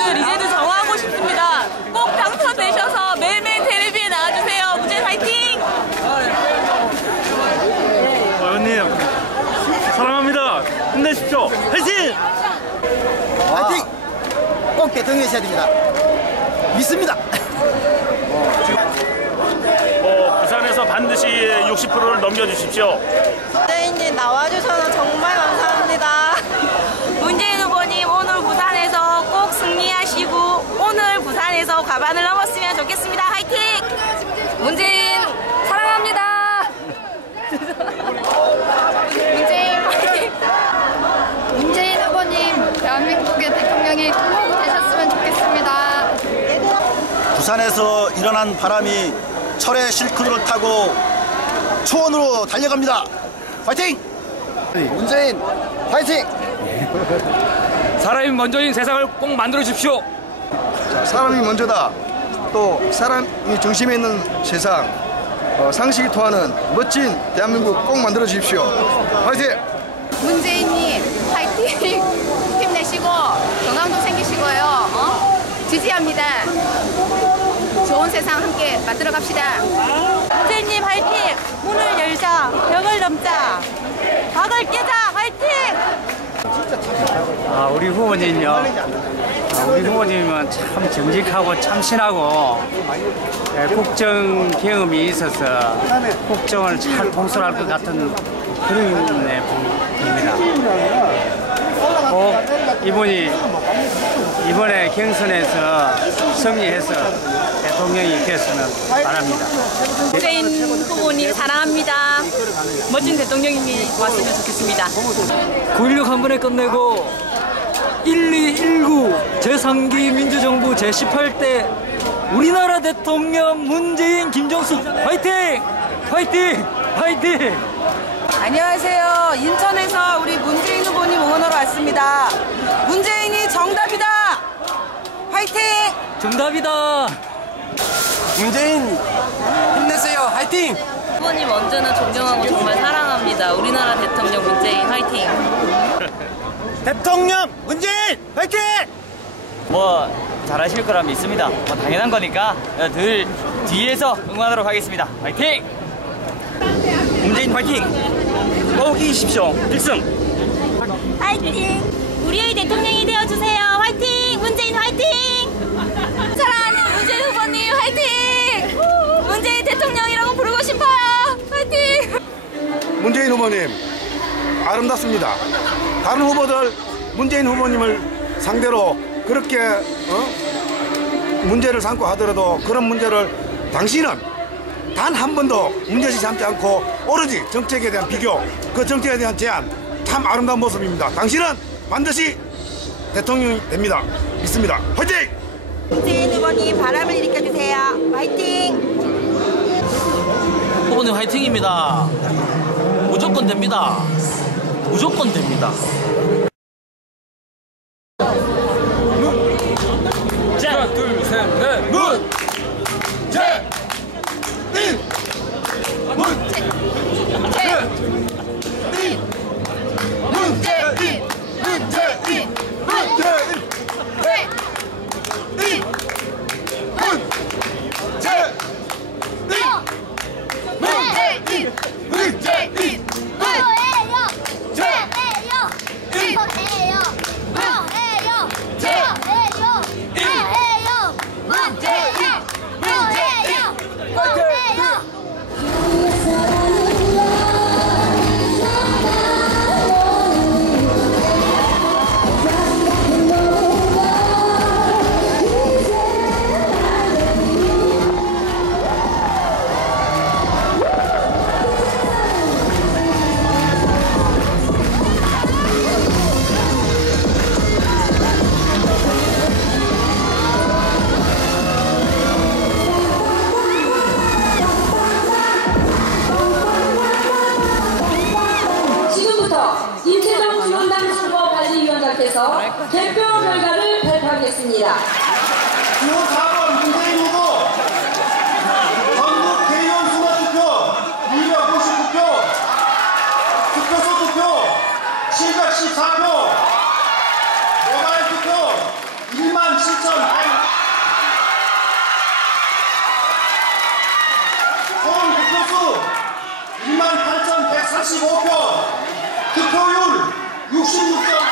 오늘 이제도 정하고 싶습니다. 꼭 당선되셔서 매일매일 텔레비에 나와주세요. 무진 화이팅! 의원님 사랑합니다. 힘내십시오. 화이팅! 화이팅! 꼭 대통령 되셔야 됩니다. 믿습니다. 어, 부산에서 반드시 60%를 넘겨주십시오. 네, 대인님 나와주셔서 정말 감사합니다. 반을 넘었으면 좋겠습니다. 화이팅! 문재인 사랑합니다. 문재인 화이팅! 문재인 후보님 대한민국의 대통령이 꼭 되셨으면 좋겠습니다. 부산에서 일어난 바람이 철의 실크를 타고 초원으로 달려갑니다. 화이팅! 문재인 화이팅! 사람이 먼저인 세상을 꼭 만들어 주십시오. 사람이 먼저다. 또 사람이 중심에 있는 세상, 어, 상식이 통하는 멋진 대한민국 꼭 만들어 주십시오. 화이팅! 문재인님 화이팅! 힘내시고 건강도 생기시고요. 어? 지지합니다. 좋은 세상 함께 만들어 갑시다. 문재인님 화이팅! 문을 열자, 벽을 넘자, 벽을 깨자, 화이팅! 아, 우리 후보님요. 아, 우리 후보님은 참 정직하고 참신하고 예, 국정 경험이 있어서 국정을 잘 통솔할 것 같은 그런 네, 분입니다. 꼭 이분이 이번에 경선에서 승리해서 대통령이 됐으면 바랍니다. 문재인 후보님 사랑합니다. 멋진 대통령님이 왔으면 좋겠습니다. 9.16 한 번에 끝내고 1219 제3기 민주정부 제18대 우리나라 대통령 문재인 김정숙 화이팅! 화이팅! 화이팅! 안녕하세요. 인천에서 우리 문재인 후보님 응원하러 왔습니다. 문재인이 정답이다! 화이팅! 정답이다! 문재인 힘내세요. 화이팅! 후보님 언제나 존경하고 정말 사랑합니다. 우리나라 대통령 문재인 화이팅! 대통령 문재인 화이팅! 뭐 잘하실 거라 믿습니다. 뭐 당연한 거니까 늘 뒤에서 응원하도록 하겠습니다. 화이팅! 문재인 화이팅! 꼭 이기십시오. 필승! 화이팅! 우리의 대통령이 되어주세요. 화이팅! 문재인 화이팅! 사랑하는 문재인 후보님 화이팅! 문재인 대통령이라고 부르고 싶어요. 화이팅! 문재인 후보님 아름답습니다. 다른 후보들 문재인 후보님을 상대로 그렇게 어? 문제를 삼고 하더라도 그런 문제를 당신은 단 한 번도 문제시 삼지 않고 오로지 정책에 대한 비교, 그 정책에 대한 제안 참 아름다운 모습입니다. 당신은 반드시 대통령이 됩니다. 믿습니다. 화이팅! 문재인 후보님 바람을 일으켜주세요. 화이팅! 후보님 화이팅입니다. 무조건 됩니다. 무조건 됩니다. 개표 결과를 발표하겠습니다. 4번 문재인 후보 전국 개의원 수만 투표 259표 투표소 투표 714표 모바일 투표 1만 7천 총 투표수 2만 8,145표 투표율 66점